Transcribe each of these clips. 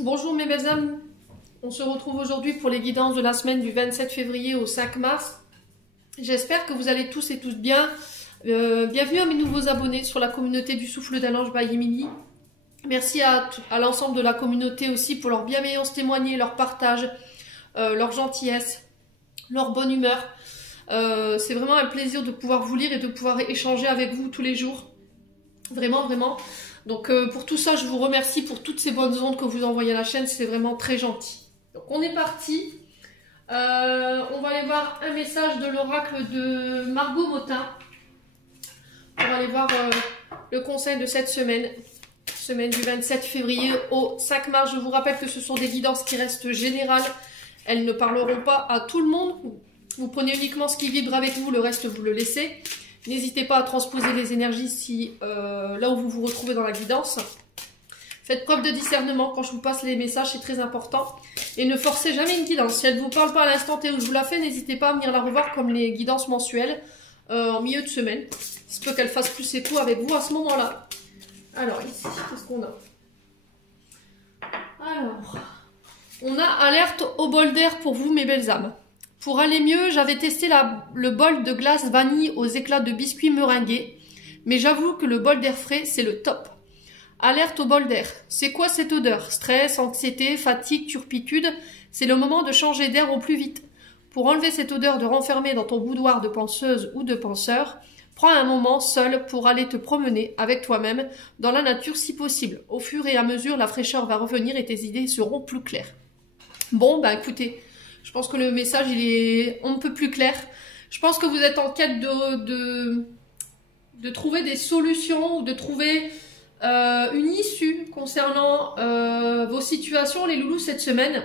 Bonjour mes belles âmes, on se retrouve aujourd'hui pour les guidances de la semaine du 27 février au 5 mars. J'espère que vous allez tous et toutes bien. Bienvenue à mes nouveaux abonnés sur la communauté du Souffle d'un Ange by Emily. Merci à l'ensemble de la communauté aussi pour leur bienveillance témoignée, leur partage, leur gentillesse, leur bonne humeur. C'est vraiment un plaisir de pouvoir vous lire et de pouvoir échanger avec vous tous les jours. Vraiment, vraiment. Donc pour tout ça, je vous remercie pour toutes ces bonnes ondes que vous envoyez à la chaîne, c'est vraiment très gentil. Donc on est parti. On va aller voir un message de l'oracle de Margot Motin. On va aller voir le conseil de cette semaine du 27 février au 5 mars. Je vous rappelle que ce sont des guidances qui restent générales. Elles ne parleront pas à tout le monde. Vous prenez uniquement ce qui vibre avec vous, le reste vous le laissez. N'hésitez pas à transposer les énergies si là où vous vous retrouvez dans la guidance. Faites preuve de discernement quand je vous passe les messages, c'est très important. Et ne forcez jamais une guidance. Si elle ne vous parle pas à l'instant T où je vous la fais, n'hésitez pas à venir la revoir comme les guidances mensuelles en milieu de semaine. Il se peut qu'elle fasse plus écho avec vous à ce moment-là. Alors ici, qu'est-ce qu'on a? Alors, on a alerte au bol d'air pour vous mes belles âmes. Pour aller mieux, j'avais testé le bol de glace vanille aux éclats de biscuits meringués, mais j'avoue que le bol d'air frais, c'est le top. Alerte au bol d'air. C'est quoi cette odeur? Stress, anxiété, fatigue, turpitude? C'est le moment de changer d'air au plus vite. Pour enlever cette odeur de renfermer dans ton boudoir de penseuse ou de penseur, prends un moment seul pour aller te promener avec toi-même dans la nature si possible. Au fur et à mesure, la fraîcheur va revenir et tes idées seront plus claires. Bon, bah écoutez... Je pense que le message, il est on ne peut plus clair. Je pense que vous êtes en quête de trouver des solutions ou de trouver une issue concernant vos situations, les loulous, cette semaine.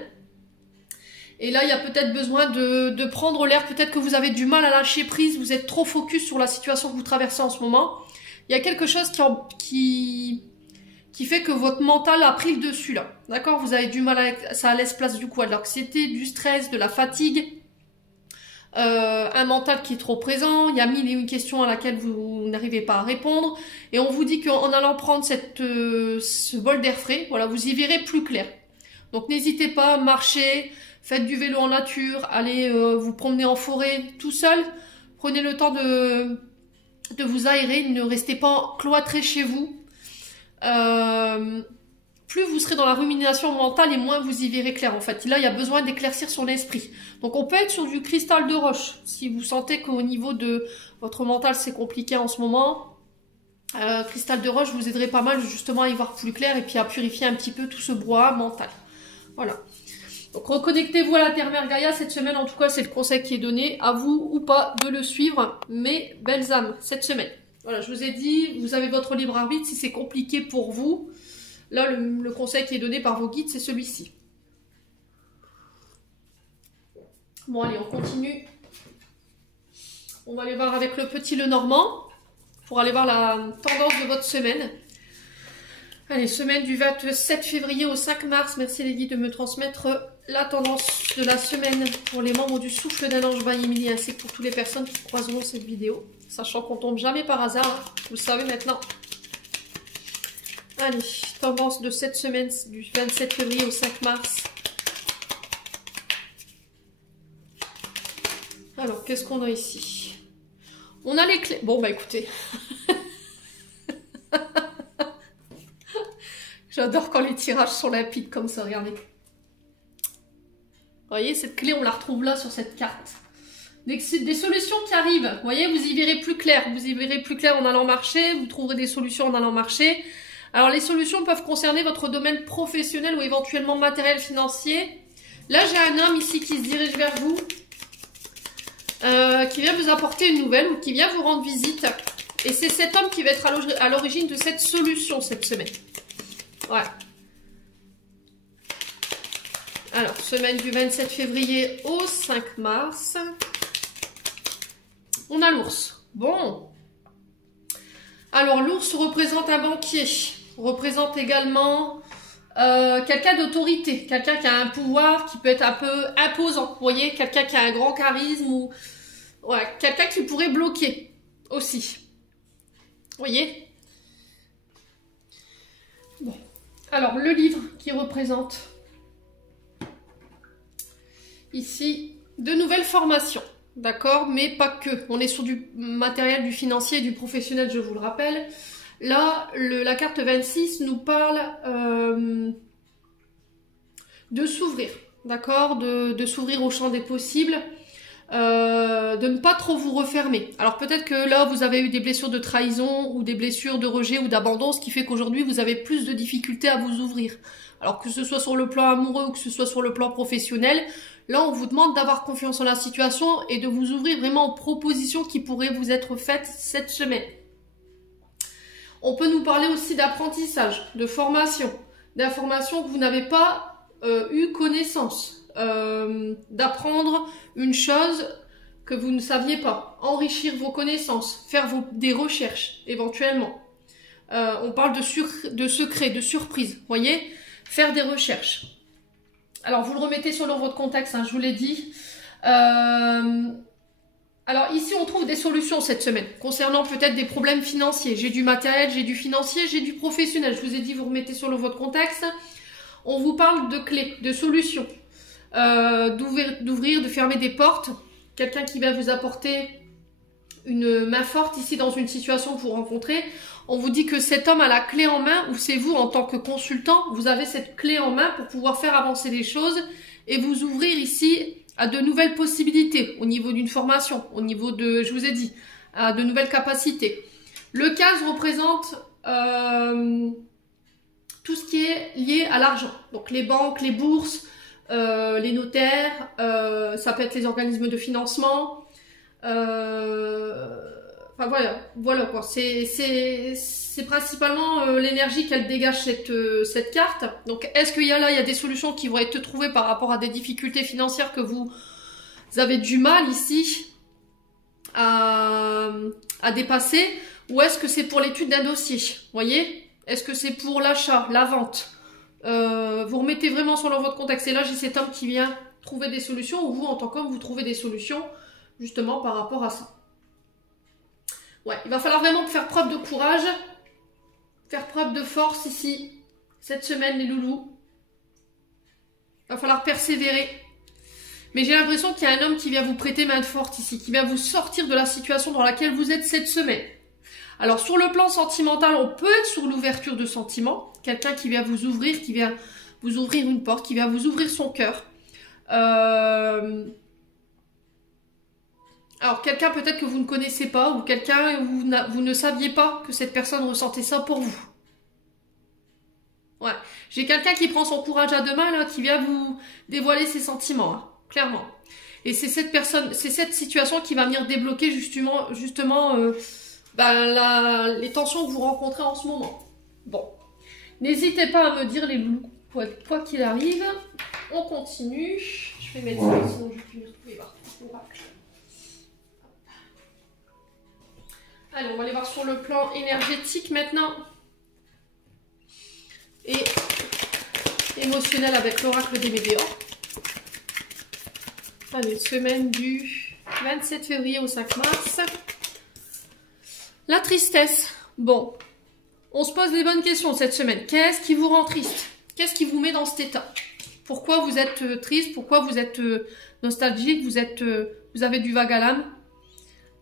Et là, il y a peut-être besoin de prendre l'air. Peut-être que vous avez du mal à lâcher prise. Vous êtes trop focus sur la situation que vous traversez en ce moment. Il y a quelque chose qui fait que votre mental a pris le dessus là. D'accord? Vous avez du mal avec ça, laisse place du coup à de l'anxiété, du stress, de la fatigue, un mental qui est trop présent, il y a mille et une questions à laquelle vous n'arrivez pas à répondre, et on vous dit qu'en allant prendre ce bol d'air frais, voilà, vous y verrez plus clair. Donc n'hésitez pas, marchez, faites du vélo en nature, allez vous promener en forêt tout seul, prenez le temps de vous aérer, ne restez pas cloîtré chez vous. Plus vous serez dans la rumination mentale et moins vous y verrez clair en fait. Là, il y a besoin d'éclaircir son esprit. Donc on peut être sur du cristal de roche. Si vous sentez qu'au niveau de votre mental c'est compliqué en ce moment, cristal de roche vous aiderait pas mal justement à y voir plus clair et puis à purifier un petit peu tout ce brouhaha mental. Voilà. Donc reconnectez-vous à la Terre-Mère Gaïa cette semaine, en tout cas c'est le conseil qui est donné, à vous ou pas de le suivre, mes belles âmes, cette semaine. Voilà, je vous ai dit, vous avez votre libre arbitre, si c'est compliqué pour vous, là le conseil qui est donné par vos guides, c'est celui-ci. Bon allez, on continue. On va aller voir avec le petit Lenormand, pour aller voir la tendance de votre semaine. Allez, semaine du 27 février au 5 mars, merci les guides de me transmettre la tendance de la semaine pour les membres du Souffle d'un Ange by Emily, ainsi que pour toutes les personnes qui croiseront cette vidéo. Sachant qu'on tombe jamais par hasard, hein, vous le savez maintenant. Allez, tendance de cette semaine du 27 février au 5 mars. Alors, qu'est-ce qu'on a ici? On a les clés. Bon, bah écoutez. J'adore quand les tirages sont limpides comme ça, regardez. Vous voyez, cette clé, on la retrouve là sur cette carte. Des solutions qui arrivent, vous voyez, vous y verrez plus clair. Vous y verrez plus clair en allant marcher, vous trouverez des solutions en allant marcher. Alors les solutions peuvent concerner votre domaine professionnel ou éventuellement matériel financier. Là j'ai un homme ici qui se dirige vers vous, qui vient vous apporter une nouvelle ou qui vient vous rendre visite. Et c'est cet homme qui va être à l'origine de cette solution cette semaine. Voilà. Alors, semaine du 27 février au 5 mars. On a l'ours. Bon. Alors, l'ours représente un banquier. Représente également quelqu'un d'autorité. Quelqu'un qui a un pouvoir qui peut être un peu imposant. Vous voyez, quelqu'un qui a un grand charisme ou... Ouais, quelqu'un qui pourrait bloquer aussi. Vous voyez? Bon. Alors, le livre qui représente ici de nouvelles formations, d'accord, mais pas que. On est sur du matériel, du financier, du professionnel, je vous le rappelle. Là, la carte 26 nous parle de s'ouvrir, d'accord, de s'ouvrir au champ des possibles, de ne pas trop vous refermer. Alors peut-être que là, vous avez eu des blessures de trahison ou des blessures de rejet ou d'abandon, ce qui fait qu'aujourd'hui, vous avez plus de difficultés à vous ouvrir. Alors que ce soit sur le plan amoureux ou que ce soit sur le plan professionnel, là, on vous demande d'avoir confiance en la situation et de vous ouvrir vraiment aux propositions qui pourraient vous être faites cette semaine. On peut nous parler aussi d'apprentissage, de formation, d'informations que vous n'avez pas eu connaissance, d'apprendre une chose que vous ne saviez pas, enrichir vos connaissances, faire des recherches éventuellement. On parle de secrets, de surprises, voyez, faire des recherches. Alors vous le remettez selon votre contexte, hein, je vous l'ai dit. Alors ici on trouve des solutions cette semaine, concernant peut-être des problèmes financiers. J'ai du matériel, j'ai du financier, j'ai du professionnel. Je vous ai dit, vous remettez selon votre contexte. On vous parle de clés, de solutions, d'ouvrir, de fermer des portes. Quelqu'un qui va vous apporter une main forte ici dans une situation que vous rencontrez. On vous dit que cet homme a la clé en main, ou c'est vous en tant que consultant, vous avez cette clé en main pour pouvoir faire avancer les choses et vous ouvrir ici à de nouvelles possibilités au niveau d'une formation, au niveau de, je vous ai dit, à de nouvelles capacités. Le 15 représente tout ce qui est lié à l'argent. Donc les banques, les bourses, les notaires, ça peut être les organismes de financement. Enfin voilà quoi. C'est principalement l'énergie qu'elle dégage cette carte. Donc est-ce qu'il y a des solutions qui vont être trouvées par rapport à des difficultés financières que vous avez du mal ici à dépasser, ou est-ce que c'est pour l'étude d'un dossier, voyez? Est-ce que c'est pour l'achat, la vente? Vous remettez vraiment selon votre contexte. Et là, j'ai cet homme qui vient trouver des solutions, ou vous, en tant qu'homme, vous trouvez des solutions, justement, par rapport à ça. Ouais, il va falloir vraiment faire preuve de courage, faire preuve de force ici, cette semaine, les loulous. Il va falloir persévérer. Mais j'ai l'impression qu'il y a un homme qui vient vous prêter main forte ici, qui vient vous sortir de la situation dans laquelle vous êtes cette semaine. Alors, sur le plan sentimental, on peut être sur l'ouverture de sentiments. Quelqu'un qui vient vous ouvrir, qui vient vous ouvrir une porte, qui vient vous ouvrir son cœur. Alors, quelqu'un peut-être que vous ne connaissez pas, ou quelqu'un où vous ne saviez pas que cette personne ressentait ça pour vous. Ouais. J'ai quelqu'un qui prend son courage à deux mains, là, qui vient vous dévoiler ses sentiments, hein, clairement. Et c'est cette personne, c'est cette situation qui va venir débloquer justement les tensions que vous rencontrez en ce moment. Bon. N'hésitez pas à me dire les loulous, quoi qu'il arrive. On continue. Je vais mettre ça, sinon je vais plus retrouver l'oracle. Allez, on va aller voir sur le plan énergétique maintenant. Et émotionnel avec l'oracle des météores. Allez, semaine du 27 février au 5 mars. La tristesse. Bon, on se pose les bonnes questions cette semaine. Qu'est-ce qui vous rend triste? Qu'est-ce qui vous met dans cet état? Pourquoi vous êtes triste? Pourquoi vous êtes nostalgique? Vous avez du vague à l'âme?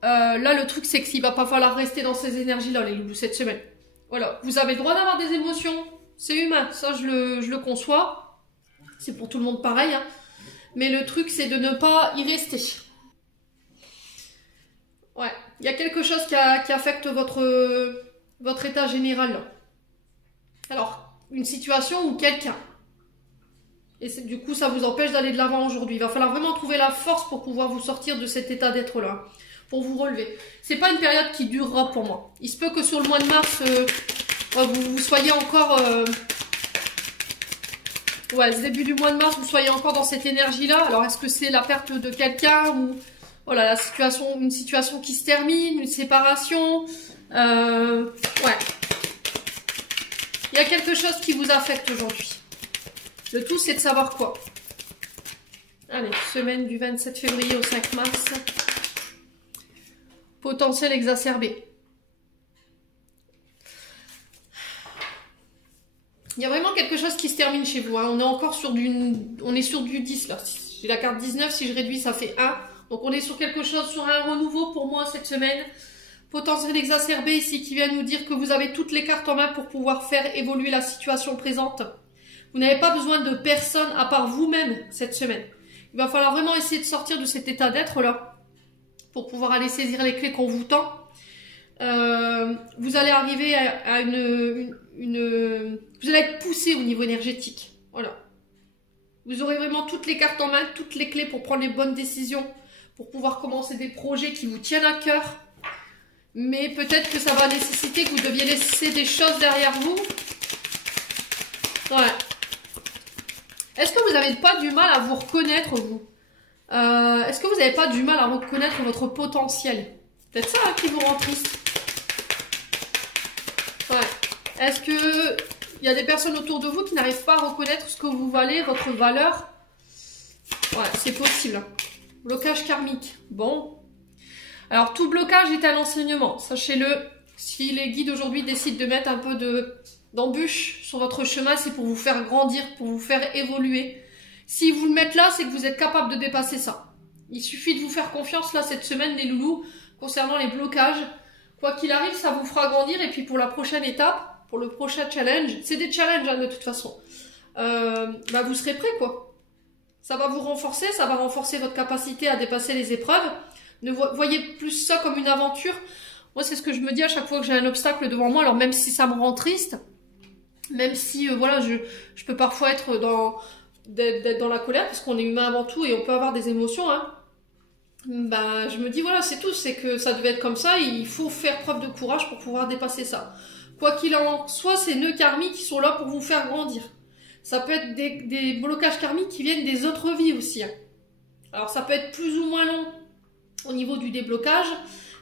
Là, le truc, c'est qu'il va pas falloir rester dans ces énergies-là, les loulous, cette semaine. Voilà, vous avez le droit d'avoir des émotions. C'est humain, ça, je le conçois. C'est pour tout le monde pareil, hein. Mais le truc, c'est de ne pas y rester. Ouais, il y a quelque chose qui affecte votre état général, là. Alors, une situation ou quelqu'un. Et du coup, ça vous empêche d'aller de l'avant aujourd'hui. Il va falloir vraiment trouver la force pour pouvoir vous sortir de cet état d'être-là. Pour vous relever. C'est pas une période qui durera pour moi. Il se peut que sur le mois de mars, vous soyez encore... ouais, le début du mois de mars, vous soyez encore dans cette énergie-là. Alors, est-ce que c'est la perte de quelqu'un ou... Voilà, une situation qui se termine, une séparation. Ouais. Il y a quelque chose qui vous affecte aujourd'hui. Le tout, c'est de savoir quoi. Allez, semaine du 27 février au 5 mars. Potentiel exacerbé. Il y a vraiment quelque chez vous. Hein. On est encore sur on est sur du 10 là. J'ai la carte 19, si je réduis, ça fait 1. Donc on est sur quelque chose, sur un renouveau pour moi cette semaine. Potentiel exacerbé ici qui vient nous dire que vous avez toutes les cartes en main pour pouvoir faire évoluer la situation présente. Vous n'avez pas besoin de personne à part vous-même cette semaine. Il va falloir vraiment essayer de sortir de cet état d'être là pour pouvoir aller saisir les clés qu'on vous tend. Vous allez arriver à vous allez être poussé au niveau énergétique. Voilà. Vous aurez vraiment toutes les cartes en main, toutes les clés pour prendre les bonnes décisions, pour pouvoir commencer des projets qui vous tiennent à cœur. Mais peut-être que ça va nécessiter que vous deviez laisser des choses derrière vous. Ouais. Est-ce que vous n'avez pas du mal à vous reconnaître, vous? Est-ce que vous n'avez pas du mal à reconnaître votre potentiel? Peut-être ça hein, qui vous rend triste. Ouais. Est-ce que il y a des personnes autour de vous qui n'arrivent pas à reconnaître ce que vous valez, votre valeur? Ouais, c'est possible. Blocage karmique. Bon. Alors, tout blocage est un enseignement. Sachez-le, si les guides aujourd'hui décident de mettre un peu d'embûches sur votre chemin, c'est pour vous faire grandir, pour vous faire évoluer. S'ils vous le mettent là, c'est que vous êtes capable de dépasser ça. Il suffit de vous faire confiance là cette semaine, les loulous, concernant les blocages. Quoi qu'il arrive, ça vous fera grandir. Et puis pour la prochaine étape, pour le prochain challenge, c'est des challenges hein, de toute façon, bah, vous serez prêts quoi. Ça va vous renforcer, ça va renforcer votre capacité à dépasser les épreuves. Ne voyez plus ça comme une aventure. Moi, c'est ce que je me dis à chaque fois que j'ai un obstacle devant moi. Alors même si ça me rend triste, même si voilà, je peux parfois être dans la colère parce qu'on est humain avant tout et on peut avoir des émotions. Hein. Ben, je me dis voilà, c'est tout. C'est que ça devait être comme ça. Il faut faire preuve de courage pour pouvoir dépasser ça. Quoi qu'il en soit, ces nœuds karmiques qui sont là pour vous faire grandir. Ça peut être des blocages karmiques qui viennent des autres vies aussi. Hein. Alors ça peut être plus ou moins long au niveau du déblocage,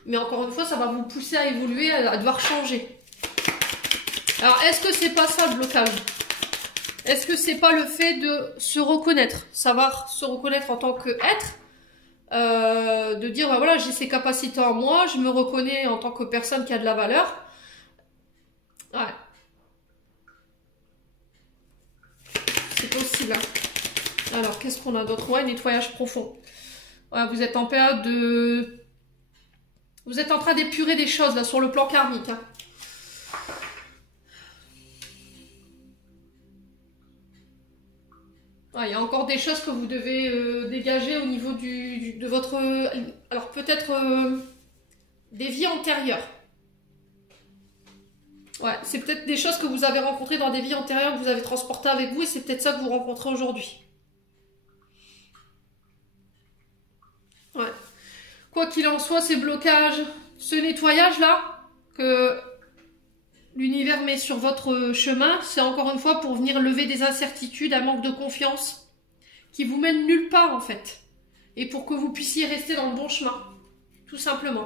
mais encore une fois, ça va vous pousser à évoluer, à devoir changer. Alors, est-ce que c'est pas ça le blocage? Est-ce que c'est pas le fait de se reconnaître, savoir se reconnaître en tant qu'être, de dire, bah, voilà, j'ai ces capacités en moi, je me reconnais en tant que personne qui a de la valeur. Ouais. C'est possible. Hein. Alors, qu'est-ce qu'on a d'autre? Ouais, nettoyage profond. Ouais, vous êtes en période de... Vous êtes en train d'épurer des choses, là, sur le plan karmique. Hein. Ouais, il y a encore des choses que vous devez dégager au niveau de votre... alors, peut-être des vies antérieures. Ouais, c'est peut-être des choses que vous avez rencontrées dans des vies antérieures, que vous avez transportées avec vous, et c'est peut-être ça que vous rencontrez aujourd'hui. Ouais. Quoi qu'il en soit, ces blocages, ce nettoyage-là, que l'univers met sur votre chemin, c'est encore une fois pour venir lever des incertitudes, un manque de confiance, qui vous mène nulle part en fait. Et pour que vous puissiez rester dans le bon chemin. Tout simplement.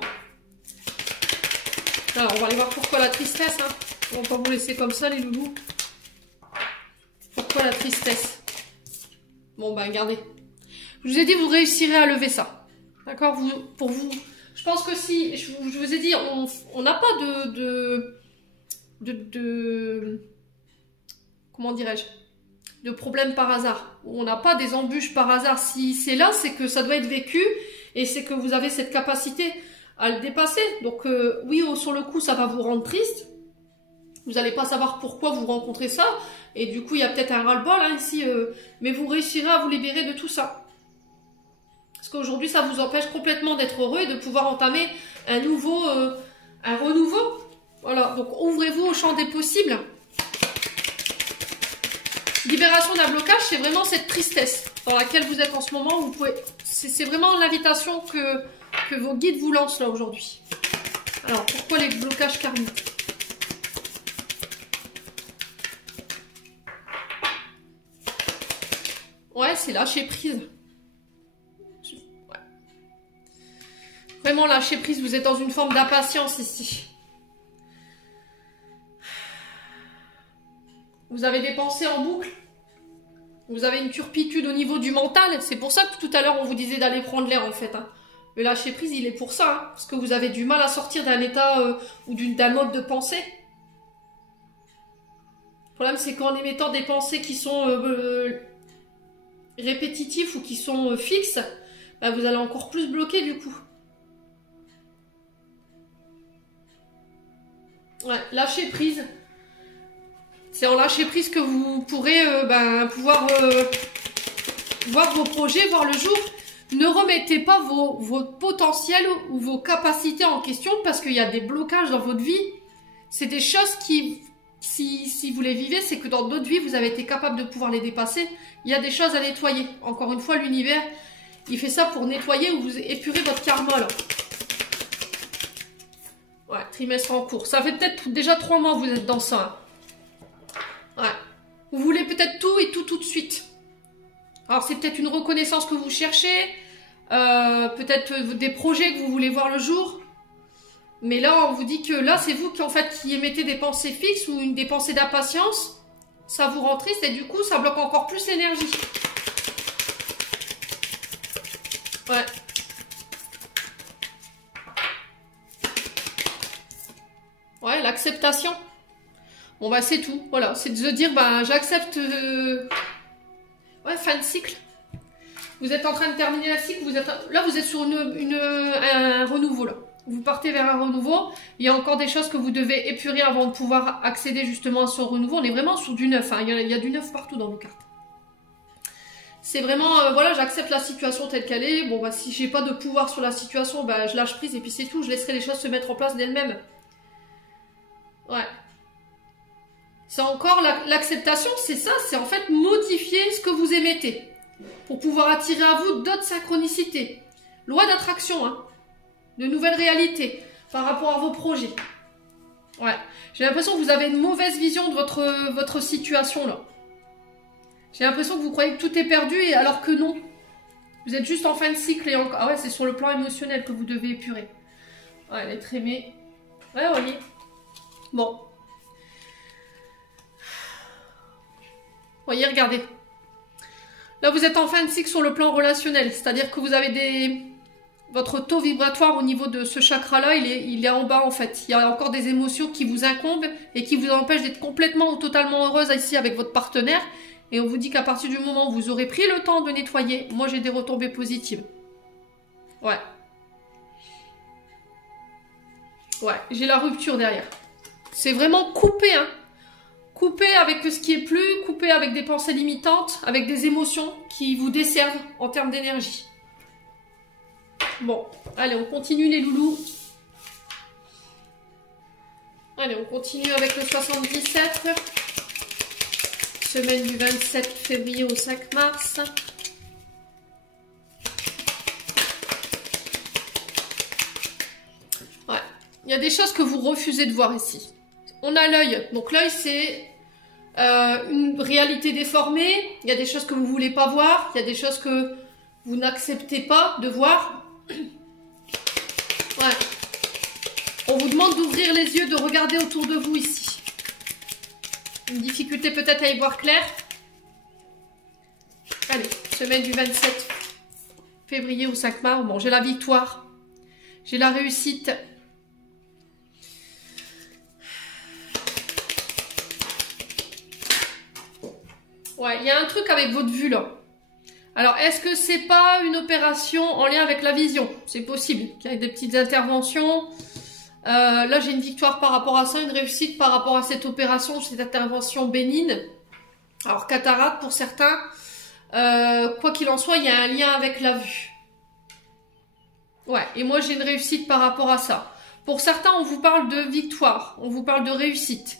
Alors, on va aller voir pourquoi la tristesse. Hein. On va pas vous laisser comme ça, les loulous. Pourquoi la tristesse? Bon, ben, regardez. Je vous ai dit, vous réussirez à lever ça. D'accord, pour vous, je pense que si, je vous ai dit, on n'a pas comment dirais-je, de problème par hasard. On n'a pas des embûches par hasard. Si c'est là, c'est que ça doit être vécu et c'est que vous avez cette capacité à le dépasser. Donc oui, sur le coup, ça va vous rendre triste. Vous n'allez pas savoir pourquoi vous rencontrez ça. Et du coup, il y a peut-être un ras-le-bol hein, ici. Mais vous réussirez à vous libérer de tout ça. Parce qu'aujourd'hui, ça vous empêche complètement d'être heureux et de pouvoir entamer un renouveau. Voilà, donc ouvrez-vous au champ des possibles. Libération d'un blocage, c'est vraiment cette tristesse dans laquelle vous êtes en ce moment. Vous pouvez, c'est vraiment l'invitation que vos guides vous lancent là aujourd'hui. Alors, pourquoi les blocages karmiques? Ouais, c'est lâcher prise. Vraiment lâcher prise, vous êtes dans une forme d'impatience ici. Vous avez des pensées en boucle. Vous avez une turpitude au niveau du mental. C'est pour ça que tout à l'heure on vous disait d'aller prendre l'air en fait. Hein. Le lâcher prise, il est pour ça. Hein, parce que vous avez du mal à sortir d'un état ou d'un mode de pensée. Le problème, c'est qu'en émettant des pensées qui sont répétitifs ou qui sont fixes, bah, vous allez encore plus bloquer du coup. Ouais, lâcher prise. C'est en lâcher prise que vous pourrez pouvoir voir vos projets, voir le jour. Ne remettez pas vos potentiels ou vos capacités en question parce qu'il y a des blocages dans votre vie. C'est des choses qui, si vous les vivez, c'est que dans d'autres vies, vous avez été capable de pouvoir les dépasser. Il y a des choses à nettoyer. Encore une fois, l'univers, il fait ça pour nettoyer ou vous épurer votre karma, là. Ouais, trimestre en cours. Ça fait peut-être déjà 3 mois que vous êtes dans ça. Hein. Ouais. Vous voulez peut-être tout et tout de suite. Alors, c'est peut-être une reconnaissance que vous cherchez. Peut-être des projets que vous voulez voir le jour. Mais là, on vous dit que là, c'est vous qui émettez des pensées fixes ou des pensées d'impatience. Ça vous rend triste et du coup, ça bloque encore plus l'énergie. Ouais. Ouais, l'acceptation. Bon, bah, c'est tout. Voilà, c'est de se dire, bah, j'accepte... Ouais, fin de cycle. Vous êtes en train de terminer la cycle. Là, vous êtes sur un renouveau, là. Vous partez vers un renouveau. Il y a encore des choses que vous devez épurer avant de pouvoir accéder justement à ce renouveau. On est vraiment sur du neuf. Hein. Il y a du neuf partout dans vos cartes. C'est vraiment, voilà, j'accepte la situation telle qu'elle est. Bon, bah, si j'ai pas de pouvoir sur la situation, bah, je lâche prise et puis c'est tout. Je laisserai les choses se mettre en place d'elles-mêmes. Ouais. C'est encore l'acceptation, c'est ça, c'est en fait modifier ce que vous émettez pour pouvoir attirer à vous d'autres synchronicités. Loi d'attraction, hein, de nouvelles réalités par rapport à vos projets. Ouais, j'ai l'impression que vous avez une mauvaise vision de votre situation là. J'ai l'impression que vous croyez que tout est perdu et alors que non. Vous êtes juste en fin de cycle et encore. Ah ouais, c'est sur le plan émotionnel que vous devez épurer. Ouais, l'être aimé. Ouais, voyez. Bon. Voyez, regardez. Là, vous êtes en fin de cycle sur le plan relationnel. C'est-à-dire que vous avez votre taux vibratoire au niveau de ce chakra-là, il est en bas, en fait. Il y a encore des émotions qui vous incombent et qui vous empêchent d'être complètement ou totalement heureuse ici avec votre partenaire. Et on vous dit qu'à partir du moment où vous aurez pris le temps de nettoyer, moi, j'ai des retombées positives. Ouais. Ouais, j'ai la rupture derrière. C'est vraiment coupé, hein. Coupé avec ce qui est plus, coupé avec des pensées limitantes, avec des émotions qui vous desservent en termes d'énergie. Bon, allez, on continue les loulous. Allez, on continue avec le 77. Semaine du 27 février au 5 mars. Ouais, il y a des choses que vous refusez de voir ici. On a l'œil. Donc l'œil, c'est une réalité déformée. Il y a des choses que vous ne voulez pas voir. Il y a des choses que vous n'acceptez pas de voir. Ouais. On vous demande d'ouvrir les yeux, de regarder autour de vous ici. Une difficulté peut-être à y voir clair. Allez, semaine du 27 février au 5 mars. Bon, j'ai la victoire. J'ai la réussite. Ouais, il y a un truc avec votre vue là. Alors, est-ce que c'est pas une opération en lien avec la vision? C'est possible qu'il y ait des petites interventions. Là, j'ai une victoire par rapport à ça, une réussite par rapport à cette opération, cette intervention bénigne. Alors, cataracte pour certains. Quoi qu'il en soit, il y a un lien avec la vue. Ouais, et moi, j'ai une réussite par rapport à ça. Pour certains, on vous parle de victoire, on vous parle de réussite.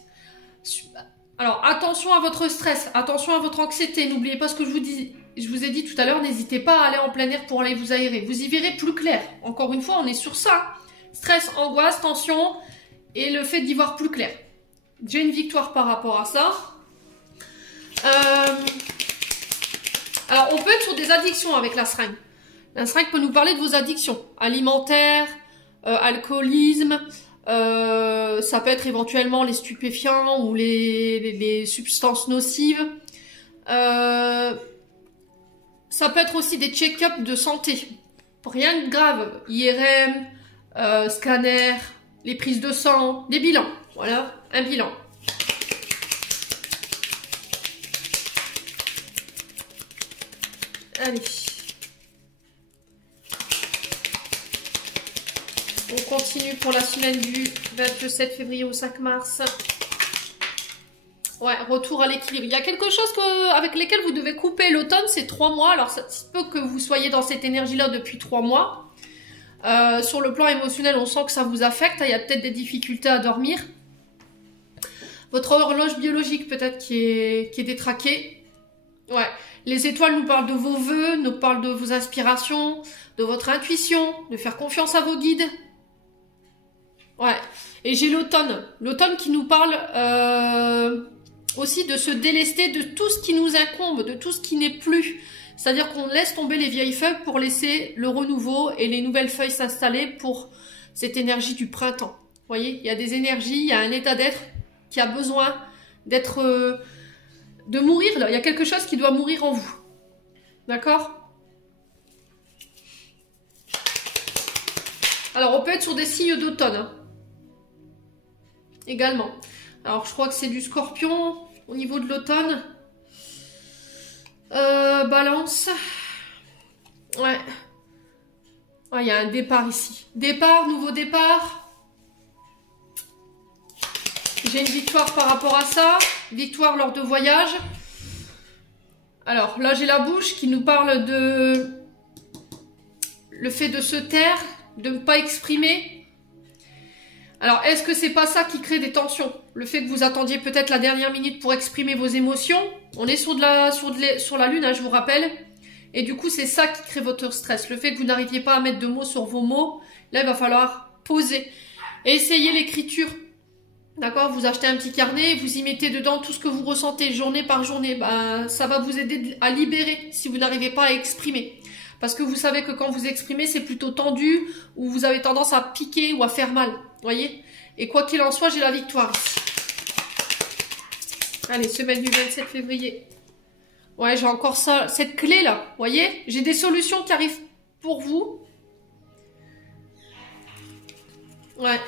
Alors, attention à votre stress, attention à votre anxiété. N'oubliez pas ce que je vous ai dit tout à l'heure, n'hésitez pas à aller en plein air pour aller vous aérer. Vous y verrez plus clair. Encore une fois, on est sur ça. Stress, angoisse, tension et le fait d'y voir plus clair. J'ai une victoire par rapport à ça. Alors, on peut être sur des addictions avec la seringue. La seringue peut nous parler de vos addictions alimentaires, alcoolisme. Ça peut être éventuellement les stupéfiants ou les substances nocives. Ça peut être aussi des check-ups de santé. Rien de grave. IRM, scanner, les prises de sang, des bilans. Voilà, un bilan. Allez. On continue pour la semaine du 27 février au 5 mars. Ouais, retour à l'équilibre. Il y a quelque chose avec lesquels vous devez couper l'automne, c'est 3 mois. Alors, ça se peut que vous soyez dans cette énergie-là depuis 3 mois. Sur le plan émotionnel, on sent que ça vous affecte. Il y a peut-être des difficultés à dormir. Votre horloge biologique peut-être qui est détraquée. Ouais. Les étoiles nous parlent de vos vœux, nous parlent de vos inspirations, de votre intuition, de faire confiance à vos guides. Ouais. Et j'ai l'automne. L'automne qui nous parle aussi de se délester de tout ce qui nous incombe, de tout ce qui n'est plus. C'est-à-dire qu'on laisse tomber les vieilles feuilles pour laisser le renouveau et les nouvelles feuilles s'installer pour cette énergie du printemps. Vous voyez, il y a des énergies, il y a un état d'être qui a besoin d'être... de mourir là. Il y a quelque chose qui doit mourir en vous. D'accord? Alors, on peut être sur des signes d'automne. Hein. Également. Alors, je crois que c'est du scorpion au niveau de l'automne. Balance. Ouais. Ah, il y a un départ ici. Départ, nouveau départ. J'ai une victoire par rapport à ça. Victoire lors de voyage. Alors, là, j'ai la bouche qui nous parle de le fait de se taire, de ne pas exprimer. Alors, est-ce que c'est pas ça qui crée des tensions? Le fait que vous attendiez peut-être la dernière minute pour exprimer vos émotions. On est sur la lune, hein, je vous rappelle. Et du coup, c'est ça qui crée votre stress. Le fait que vous n'arriviez pas à mettre de mots sur vos mots. Là, il va falloir poser. Et essayer l'écriture. D'accord? Vous achetez un petit carnet, vous y mettez dedans tout ce que vous ressentez journée par journée. Ben, ça va vous aider à libérer si vous n'arrivez pas à exprimer. Parce que vous savez que quand vous exprimez, c'est plutôt tendu ou vous avez tendance à piquer ou à faire mal. Voyez? Et quoi qu'il en soit, j'ai la victoire ici. Allez, semaine du 27 février. Ouais, j'ai encore ça, cette clé-là. Voyez? J'ai des solutions qui arrivent pour vous. Ouais.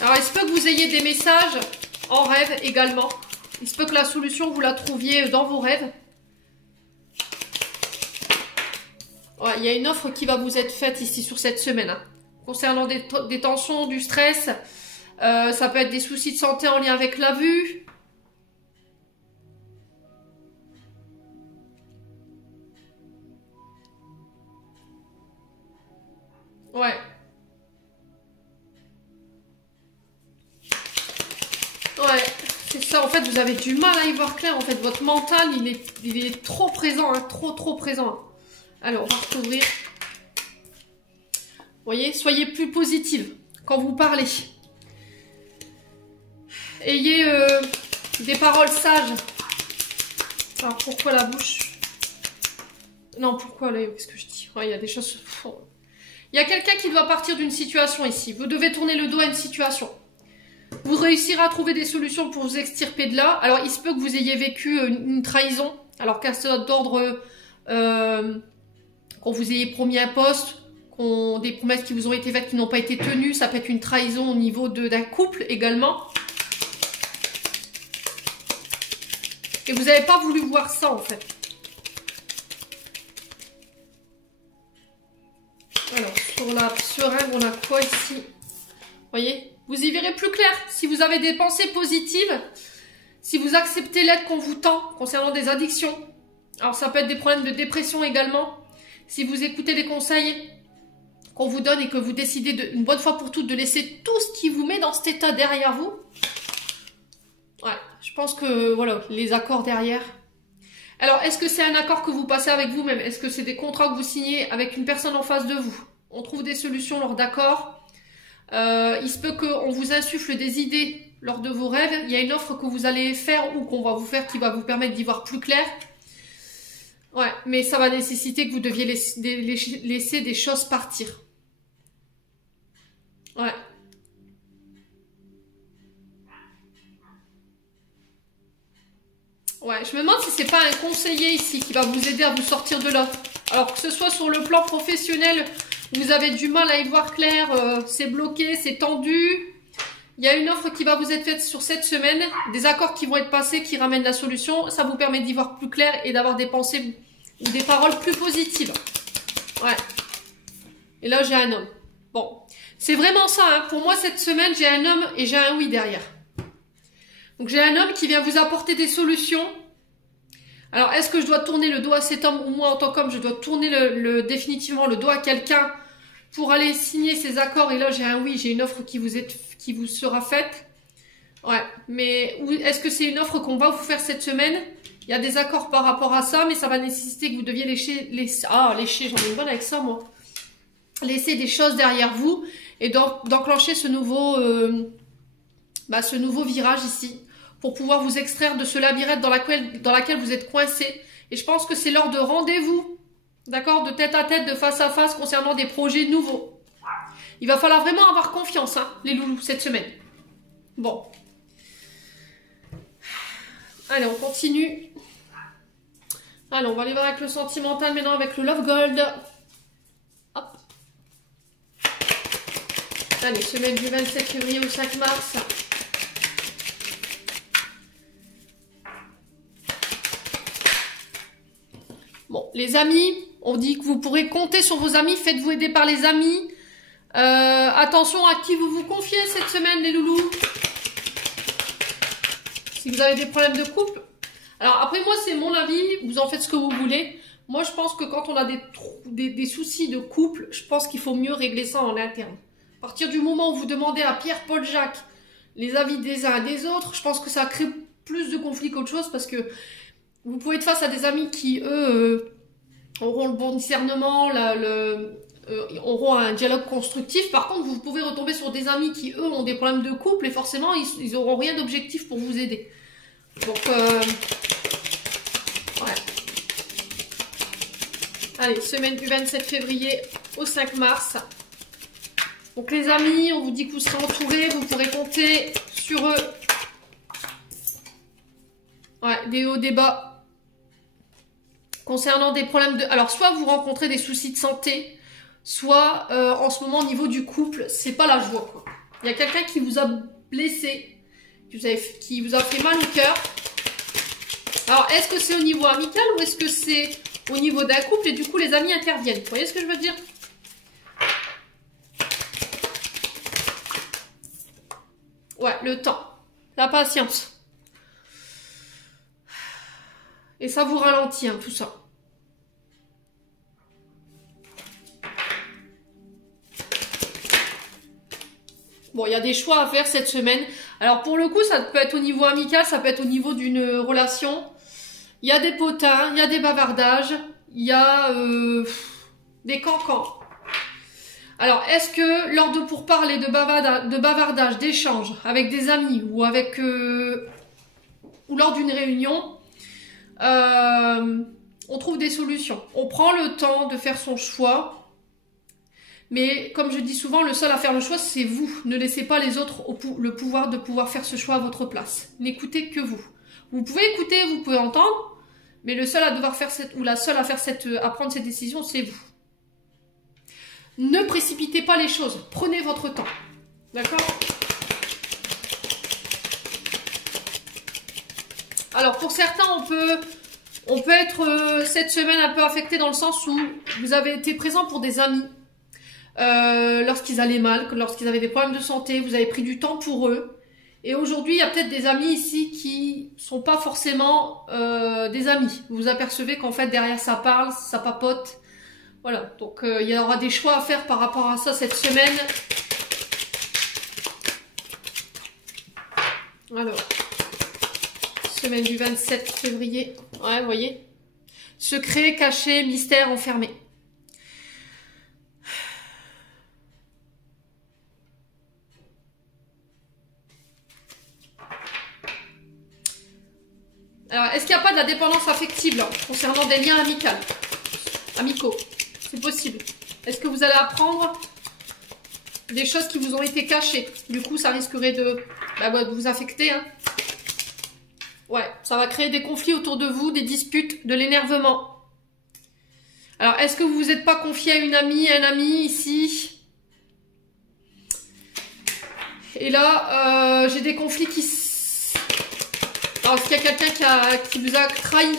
Alors, il se peut que vous ayez des messages en rêve également. Il se peut que la solution, vous la trouviez dans vos rêves. Ouais, il y a une offre qui va vous être faite ici sur cette semaine. Hein. Concernant des tensions, du stress, ça peut être des soucis de santé en lien avec la vue. Ouais. Ouais, c'est ça. En fait, vous avez du mal à y voir clair. En fait, votre mental, il est trop présent, hein, trop présent. Hein. Alors, on va recouvrir. Vous voyez, soyez plus positive quand vous parlez. Ayez des paroles sages. Alors, pourquoi la bouche? Non, pourquoi l'œil? Qu'est-ce que je dis? Ouais, il y a des choses... Il y a quelqu'un qui doit partir d'une situation ici. Vous devez tourner le dos à une situation. Vous réussirez à trouver des solutions pour vous extirper de là. Alors, il se peut que vous ayez vécu une trahison. Alors, qu'à ce d'ordre... quand vous ayez promis un poste, des promesses qui vous ont été faites qui n'ont pas été tenues. Ça peut être une trahison au niveau d'un couple également. Et vous n'avez pas voulu voir ça, en fait. Alors, sur la seringue, on a quoi ici? Vous voyez? Vous y verrez plus clair. Si vous avez des pensées positives, si vous acceptez l'aide qu'on vous tend concernant des addictions. Alors, ça peut être des problèmes de dépression également. Si vous écoutez les conseils qu'on vous donne et que vous décidez une bonne fois pour toutes de laisser tout ce qui vous met dans cet état derrière vous. Ouais, je pense que, voilà, les accords derrière... Alors, est-ce que c'est un accord que vous passez avec vous-même? Est-ce que c'est des contrats que vous signez avec une personne en face de vous? On trouve des solutions lors d'accords. Il se peut qu'on vous insuffle des idées lors de vos rêves. Il y a une offre que vous allez faire ou qu'on va vous faire qui va vous permettre d'y voir plus clair. Ouais, mais ça va nécessiter que vous deviez laisser des choses partir. Ouais. Ouais, je me demande si c'est pas un conseiller ici qui va vous aider à vous sortir de là. Alors que ce soit sur le plan professionnel, vous avez du mal à y voir clair, c'est bloqué, c'est tendu. Il y a une offre qui va vous être faite sur cette semaine, des accords qui vont être passés, qui ramènent la solution. Ça vous permet d'y voir plus clair et d'avoir des pensées ou des paroles plus positives. Ouais. Et là, j'ai un homme. Bon, c'est vraiment ça. Hein. Pour moi, cette semaine, j'ai un homme et j'ai un oui derrière. Donc, j'ai un homme qui vient vous apporter des solutions. Alors, est-ce que je dois tourner le dos à cet homme ou moi, en tant qu'homme, je dois tourner définitivement le dos à quelqu'un pour aller signer ces accords? Et là, j'ai un oui, j'ai une offre qui vous sera faite. Ouais, mais est-ce que c'est une offre qu'on va vous faire cette semaine? Il y a des accords par rapport à ça, mais ça va nécessiter que vous deviez lécher, j'en ai une bonne avec ça, moi. Laisser des choses derrière vous et d'enclencher ce nouveau virage ici pour pouvoir vous extraire de ce labyrinthe dans laquelle vous êtes coincé. Et je pense que c'est l'heure de rendez-vous, d'accord, de tête à tête, de face à face concernant des projets nouveaux. Il va falloir vraiment avoir confiance, hein, les loulous, cette semaine. Bon. Allez, on continue. Allez, on va aller voir avec le sentimental maintenant, avec le Love Gold. Hop. Allez, semaine du 27 février au 5 mars. Bon, les amis, on dit que vous pourrez compter sur vos amis. Faites-vous aider par les amis. Attention à qui vous vous confiez cette semaine, les loulous. Si vous avez des problèmes de couple. Alors après, moi, c'est mon avis. Vous en faites ce que vous voulez. Moi, je pense que quand on a des soucis de couple, je pense qu'il faut mieux régler ça en interne. À partir du moment où vous demandez à Pierre, Paul, Jacques les avis des uns et des autres, je pense que ça crée plus de conflits qu'autre chose parce que vous pouvez être face à des amis qui, eux, auront le bon discernement, auront un dialogue constructif. Par contre, vous pouvez retomber sur des amis qui, eux, ont des problèmes de couple et forcément, ils n'auront rien d'objectif pour vous aider. Donc, ouais. Allez, semaine du 27 février au 5 mars. Donc, les amis, on vous dit que vous serez entourés, vous pourrez compter sur eux. Ouais, des hauts, des bas. Concernant des problèmes de... Alors, soit vous rencontrez des soucis de santé, soit en ce moment, au niveau du couple, c'est pas la joie, quoi. Il y a quelqu'un qui vous a blessé, qui vous a fait mal au cœur. Alors, est-ce que c'est au niveau amical ou est-ce que c'est au niveau d'un couple et du coup, les amis interviennent? Vous voyez ce que je veux dire? Ouais, le temps, la patience. Et ça vous ralentit, hein, tout ça. Bon, il y a des choix à faire cette semaine. Alors, pour le coup, ça peut être au niveau amical, ça peut être au niveau d'une relation. Il y a des potins, il y a des bavardages, il y a des cancans. Alors, est-ce que lors de pourparlers, de bavardage, d'échanges avec des amis ou avec ou lors d'une réunion, on trouve des solutions. On prend le temps de faire son choix, mais comme je dis souvent, le seul à faire le choix, c'est vous. Ne laissez pas les autres le pouvoir de pouvoir faire ce choix à votre place. N'écoutez que vous. Vous pouvez écouter, vous pouvez entendre, mais le seul à devoir faire la seule à prendre cette décision, c'est vous. Ne précipitez pas les choses. Prenez votre temps. D'accord ? Alors, pour certains, on peut être cette semaine un peu affecté dans le sens où vous avez été présent pour des amis lorsqu'ils allaient mal, lorsqu'ils avaient des problèmes de santé, vous avez pris du temps pour eux. Et aujourd'hui, il y a peut-être des amis ici qui sont pas forcément des amis. Vous vous apercevez qu'en fait, derrière, ça parle, ça papote. Voilà, donc il y aura des choix à faire par rapport à ça cette semaine. Alors, semaine du 27 février. Ouais, vous voyez. Secret, caché, mystère, enfermé. Alors, est-ce qu'il n'y a pas de la dépendance affective là, concernant des liens amicaux? C'est possible. Est-ce que vous allez apprendre des choses qui vous ont été cachées? Du coup, ça risquerait de vous affecter. Hein. Ouais, ça va créer des conflits autour de vous, des disputes, de l'énervement. Alors, est-ce que vous vous êtes pas confié à une amie, un ami ici? Et là, j'ai des conflits qui... Alors, est-ce qu'il y a quelqu'un qui vous a trahi?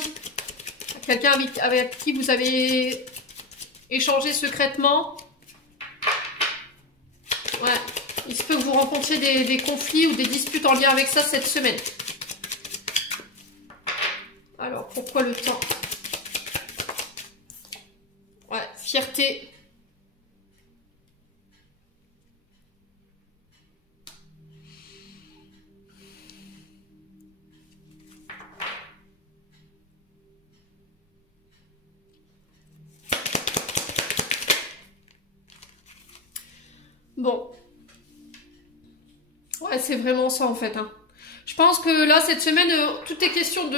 quelqu'un avec qui vous avez échangé secrètement. Ouais, il se peut que vous rencontriez des conflits ou des disputes en lien avec ça cette semaine. Alors, pourquoi le temps? Ouais, fierté. Bon. Ouais, c'est vraiment ça en fait. Hein. Je pense que là, cette semaine, tout est question de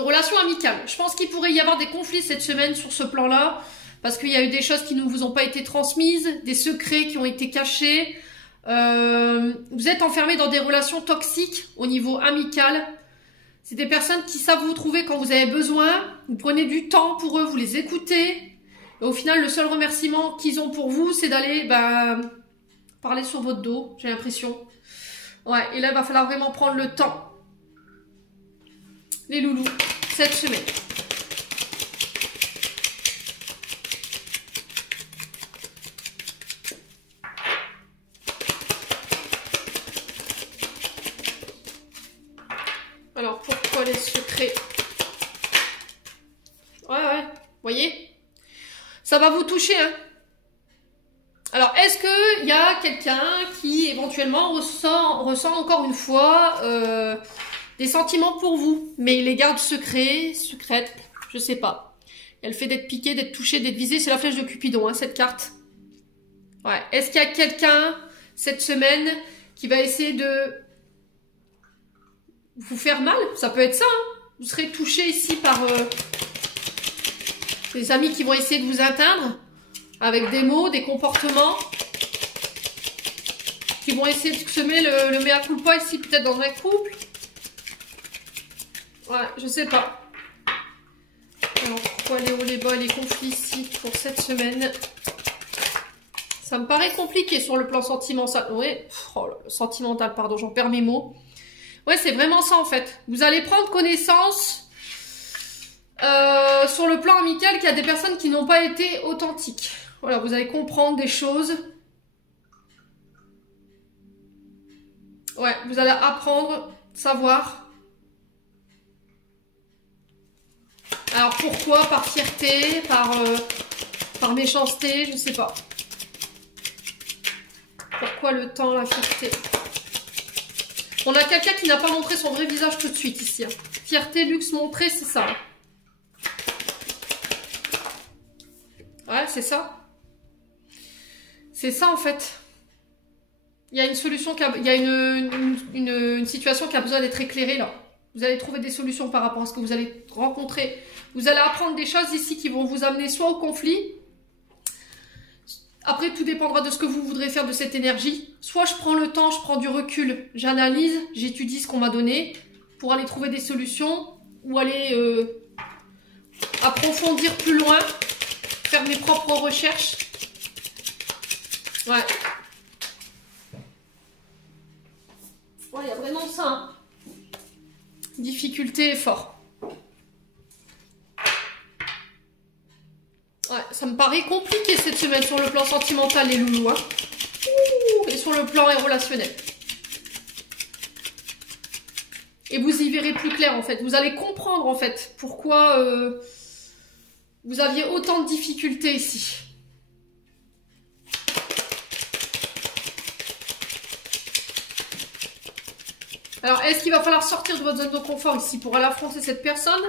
relations amicales. Je pense qu'il pourrait y avoir des conflits cette semaine sur ce plan-là, parce qu'il y a eu des choses qui ne vous ont pas été transmises, des secrets qui ont été cachés. Vous êtes enfermé dans des relations toxiques au niveau amical. C'est des personnes qui savent vous trouver quand vous avez besoin. Vous prenez du temps pour eux, vous les écoutez. Et au final, le seul remerciement qu'ils ont pour vous, c'est d'aller parler sur votre dos, j'ai l'impression. Ouais, et là, il va falloir vraiment prendre le temps. Les loulous, cette semaine. Alors, pourquoi les secrets? Ouais, voyez? Ça va vous toucher, hein. Alors, est-ce qu'il y a quelqu'un qui, éventuellement, ressent encore une fois des sentiments pour vous, mais il les garde secrètes, je sais pas. Il y a le fait d'être piqué, d'être touché, d'être visé, c'est la flèche de Cupidon, hein, cette carte. Ouais. Est-ce qu'il y a quelqu'un, cette semaine, qui va essayer de vous faire mal? Ça peut être ça, hein. Vous serez touché ici par des amis qui vont essayer de vous atteindre, avec des mots, des comportements, qui vont essayer de semer le mea culpa ici, peut-être dans un couple. Ouais, je sais pas. Alors, pourquoi les hauts, les bas, les conflits ici pour cette semaine? Ça me paraît compliqué sur le plan sentimental. Ouais, sentimental, pardon, j'en perds mes mots. Ouais, c'est vraiment ça en fait. Vous allez prendre connaissance sur le plan amical qu'il y a des personnes qui n'ont pas été authentiques. Voilà, vous allez comprendre des choses. Ouais, vous allez apprendre, savoir. Alors pourquoi? Par fierté, par méchanceté, je sais pas. Pourquoi le temps, la fierté? On a quelqu'un qui n'a pas montré son vrai visage tout de suite ici. Hein. Fierté, luxe montré, c'est ça. Ouais, c'est ça. C'est ça en fait. Il y a une solution, il y a une situation qui a besoin d'être éclairée là. Vous allez trouver des solutions par rapport à ce que vous allez rencontrer. Vous allez apprendre des choses ici qui vont vous amener soit au conflit. Après, tout dépendra de ce que vous voudrez faire de cette énergie. Soit je prends le temps, je prends du recul, j'analyse, j'étudie ce qu'on m'a donné pour aller trouver des solutions ou aller approfondir plus loin, faire mes propres recherches. Ouais. Ouais, il y a vraiment ça. Hein. Difficulté et fort. Ouais, ça me paraît compliqué cette semaine sur le plan sentimental, les loulous. Hein. Et sur le plan relationnel. Et vous y verrez plus clair en fait. Vous allez comprendre en fait pourquoi vous aviez autant de difficultés ici. Alors, est-ce qu'il va falloir sortir de votre zone de confort ici pour aller affronter cette personne?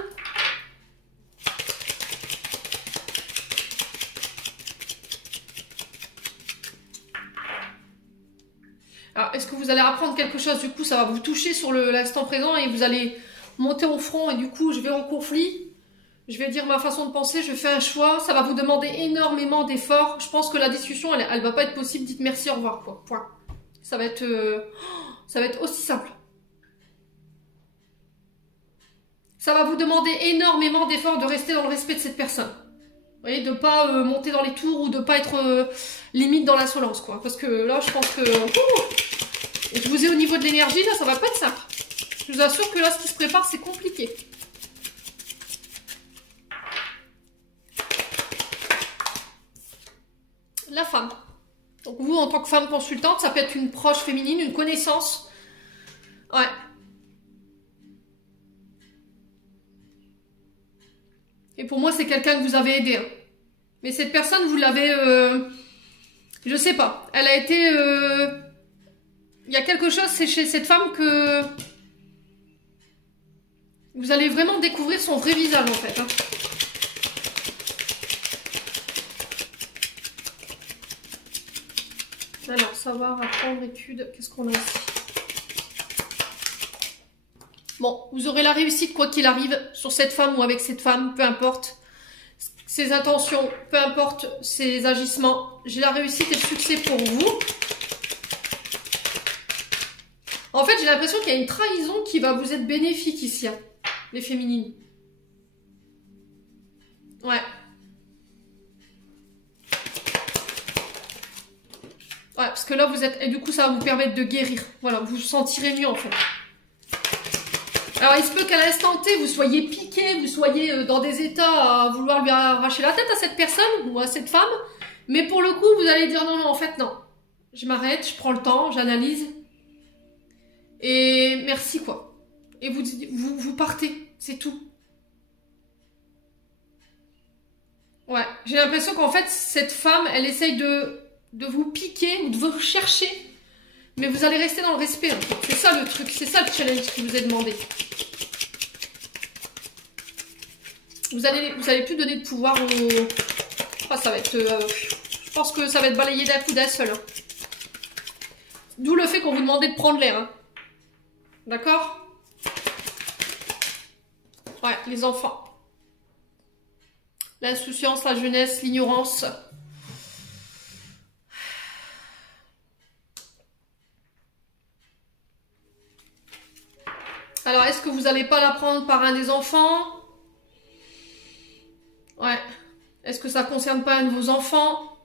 Alors, est-ce que vous allez apprendre quelque chose? Du coup, ça va vous toucher sur l'instant présent et vous allez monter au front et du coup, je vais en conflit. Je vais dire ma façon de penser, je fais un choix. Ça va vous demander énormément d'efforts. Je pense que la discussion, elle va pas être possible. Dites merci, au revoir, quoi. Point. Ça va être aussi simple. Ça va vous demander énormément d'efforts de rester dans le respect de cette personne. Vous voyez, de pas monter dans les tours ou de pas être limite dans l'insolence, quoi. Parce que là, je pense que... je vous ai au niveau de l'énergie, là, ça va pas être simple. Je vous assure que là, ce qui se prépare, c'est compliqué. La femme. Donc vous, en tant que femme consultante, ça peut être une proche féminine, une connaissance. Ouais. Et pour moi, c'est quelqu'un que vous avez aidé. Hein. Mais cette personne, vous l'avez... je sais pas. Elle a été... il y a quelque chose, c'est chez cette femme que... Vous allez vraiment découvrir son vrai visage, en fait. Hein. Alors, savoir, apprendre, étude, qu'est-ce qu'on a ici? Bon, vous aurez la réussite quoi qu'il arrive sur cette femme ou avec cette femme, peu importe ses intentions, peu importe ses agissements. J'ai la réussite et le succès pour vous. En fait, j'ai l'impression qu'il y a une trahison qui va vous être bénéfique ici, hein, les féminines. Ouais. Ouais, parce que là, vous êtes... Et du coup, ça va vous permettre de guérir. Voilà, vous vous sentirez mieux, en fait. Alors, il se peut qu'à l'instant T, vous soyez piqué, vous soyez dans des états à vouloir lui arracher la tête à cette personne ou à cette femme. Mais pour le coup, vous allez dire non, non, en fait, non. Je m'arrête, je prends le temps, j'analyse. Et merci, quoi. Et vous partez, c'est tout. Ouais, j'ai l'impression qu'en fait, cette femme, elle essaye de vous piquer ou de vous chercher. Mais vous allez rester dans le respect. Hein. C'est ça le truc, c'est ça le challenge qui vous est demandé. Vous allez plus donner de pouvoir au... Ah, ça va être... je pense que ça va être balayé d'un coup d'un seul. Hein. D'où le fait qu'on vous demandait de prendre l'air. Hein. D'accord? Ouais, les enfants. L'insouciance, la jeunesse, l'ignorance. Alors, est-ce que vous n'allez pas la prendre par un des enfants? Ouais. Est-ce que ça ne concerne pas un de vos enfants?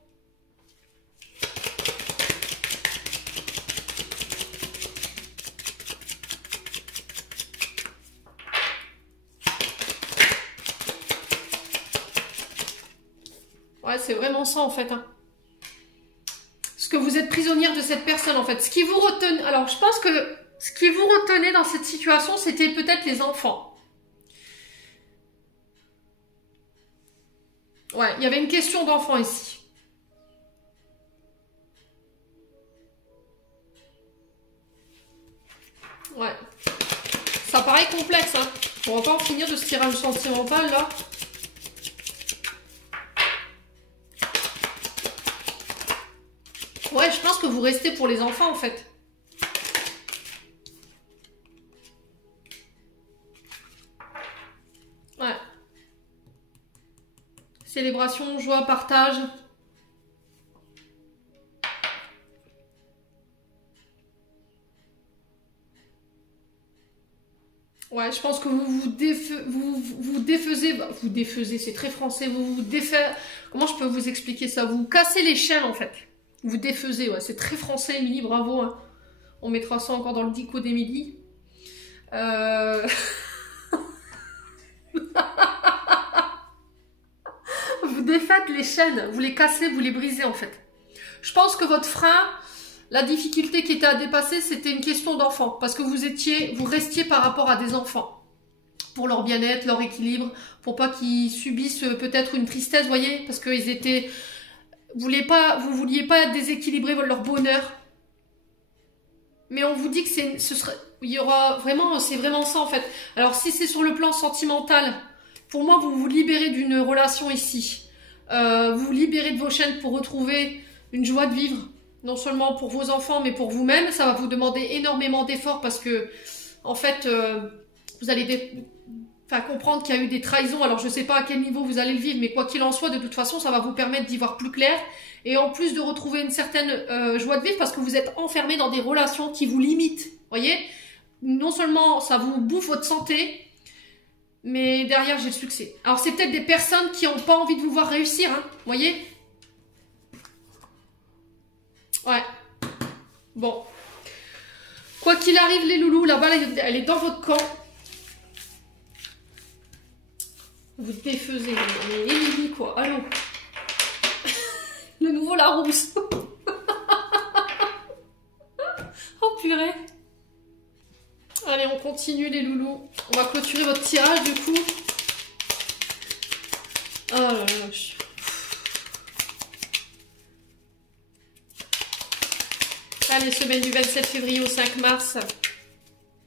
Ouais, c'est vraiment ça, en fait. Hein. Parce que vous êtes prisonnière de cette personne, en fait. Ce qui vous retenait... Alors, je pense que ce qui vous retenait dans cette situation, c'était peut-être les enfants. Ouais, il y avait une question d'enfant ici. Ouais. Ça paraît complexe, hein. On va pas en finir de ce tirage sentimental, là. Ouais, je pense que vous restez pour les enfants, en fait. Ouais. Célébration, joie, partage. Ouais, je pense que vous défaisez, c'est très français, vous défaites. Comment je peux vous expliquer ça? Vous cassez les chaînes, en fait. Vous défaisez, ouais, c'est très français, Émilie, bravo. Hein. On mettra ça encore dans le dico d'Émilie. Vous défaites les chaînes, vous les cassez, vous les brisez en fait. Je pense que votre frein, la difficulté qui était à dépasser, c'était une question d'enfant. Parce que vous restiez par rapport à des enfants. Pour leur bien-être, leur équilibre, pour pas qu'ils subissent peut-être une tristesse, vous voyez, parce qu'ils étaient... Vous vouliez pas déséquilibrer leur bonheur. Mais on vous dit que il y aura vraiment, c'est vraiment ça en fait. Alors si c'est sur le plan sentimental, pour moi vous vous libérez d'une relation ici. Vous vous libérez de vos chaînes pour retrouver une joie de vivre. Non seulement pour vos enfants, mais pour vous-même. Ça va vous demander énormément d'efforts parce que, en fait, vous allez comprendre qu'il y a eu des trahisons. Alors, je ne sais pas à quel niveau vous allez le vivre, mais quoi qu'il en soit, de toute façon, ça va vous permettre d'y voir plus clair. Et en plus de retrouver une certaine joie de vivre parce que vous êtes enfermé dans des relations qui vous limitent. Voyez? Non seulement ça vous bouffe votre santé, mais derrière, j'ai le succès. Alors, c'est peut-être des personnes qui n'ont pas envie de vous voir réussir, hein. Voyez? Ouais. Bon. Quoi qu'il arrive, les loulous, la balle, elle est dans votre camp. Vous défaisez, mais les loulous, quoi. Allons. Le nouveau Larousse. Oh purée. Allez, on continue les loulous. On va clôturer votre tirage du coup. Oh là là. Allez, semaine du 27 février au 5 mars.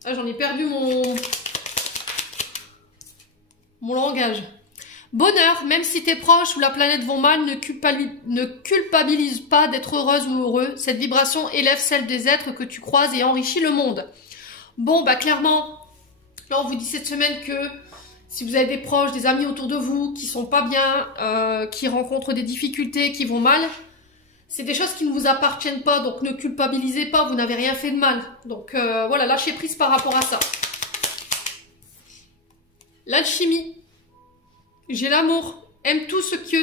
Ah, j'en ai perdu mon langage. Bonheur, même si tes proches ou la planète vont mal, ne culpabilise pas d'être heureuse ou heureux. Cette vibration élève celle des êtres que tu croises et enrichit le monde. Bon, bah clairement, là on vous dit cette semaine que si vous avez des proches, des amis autour de vous qui sont pas bien, qui rencontrent des difficultés, qui vont mal, c'est des choses qui ne vous appartiennent pas, donc ne culpabilisez pas, vous n'avez rien fait de mal. Donc voilà, lâchez prise par rapport à ça. L'alchimie. J'ai l'amour. Aime tout ce que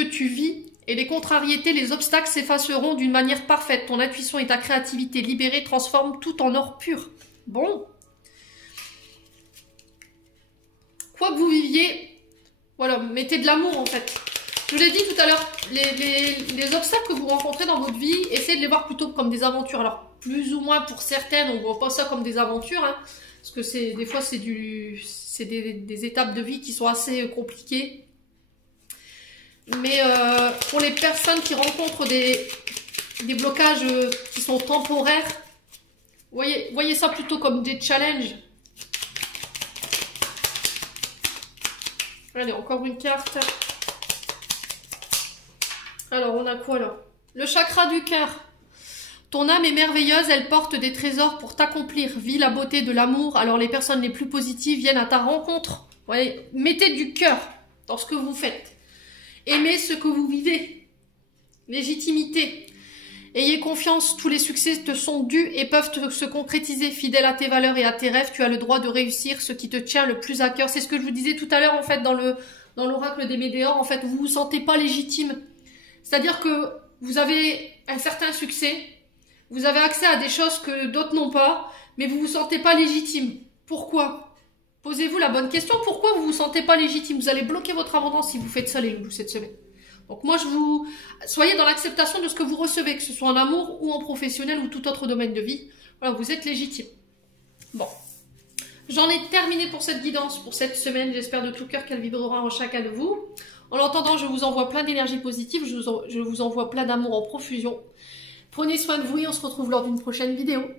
tu vis et les contrariétés, les obstacles s'effaceront d'une manière parfaite. Ton intuition et ta créativité libérée transforment tout en or pur. Bon. Quoi que vous viviez, voilà, mettez de l'amour en fait. Je vous l'ai dit tout à l'heure, les obstacles que vous rencontrez dans votre vie, essayez de les voir plutôt comme des aventures. Alors, plus ou moins pour certaines, on ne voit pas ça comme des aventures, hein, parce que des fois, c'est des étapes de vie qui sont assez compliquées. Mais pour les personnes qui rencontrent des blocages qui sont temporaires, voyez ça plutôt comme des challenges. Allez, encore une carte. Alors, on a quoi là? Le chakra du cœur. Ton âme est merveilleuse, elle porte des trésors pour t'accomplir. Vis la beauté de l'amour, alors les personnes les plus positives viennent à ta rencontre. Voyez, mettez du cœur dans ce que vous faites. Aimez ce que vous vivez. Légitimité. Ayez confiance, tous les succès te sont dus et peuvent se concrétiser. Fidèle à tes valeurs et à tes rêves, tu as le droit de réussir ce qui te tient le plus à cœur. C'est ce que je vous disais tout à l'heure en fait dans l'oracle des Médéors. En fait, vous vous sentez pas légitime. C'est-à-dire que vous avez un certain succès, vous avez accès à des choses que d'autres n'ont pas, mais vous vous sentez pas légitime. Pourquoi? Posez-vous la bonne question. Pourquoi vous vous sentez pas légitime? Vous allez bloquer votre abondance si vous faites ça les loulous cette semaine. Donc moi, soyez dans l'acceptation de ce que vous recevez, que ce soit en amour ou en professionnel ou tout autre domaine de vie. Voilà, vous êtes légitime. Bon. J'en ai terminé pour cette guidance, pour cette semaine. J'espère de tout cœur qu'elle vibrera en chacun de vous. En l'attendant, je vous envoie plein d'énergie positive. Je vous envoie plein d'amour en profusion. Prenez soin de vous et on se retrouve lors d'une prochaine vidéo.